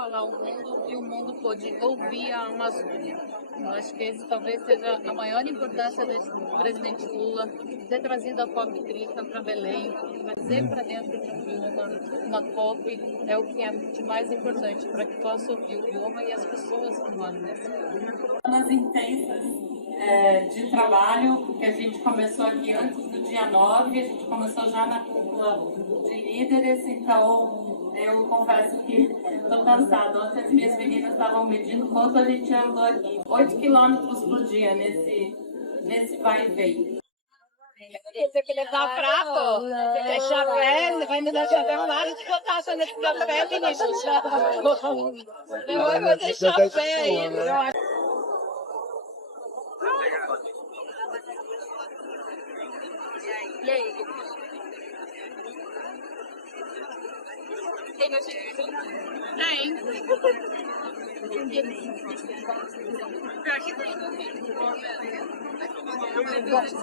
falar ao mundo e o mundo pôde ouvir a Amazônia. Eu acho que esse talvez seja a maior importância desse presidente Lula, ter trazido a COP30 para Belém, trazer para dentro de uma COP, é o que é de mais importante para que possa ouvir o bioma e as pessoas que moram nesse bioma. Semanas intensas de trabalho, que a gente começou aqui antes do dia 9, a gente começou já na cúpula de líderes, então eu confesso que estou cansada. Ontem as minhas meninas estavam medindo quanto a gente andou aqui, 8 quilômetros por dia nesse vai e vem. Você que levar o prato, é chapéu, vai me dar chapéu lá, de botar só nesse café, menino. Eu vou fazer chapéu aí. E aí? Tem meu filho? Tem. Pior que tem. Eu gosto.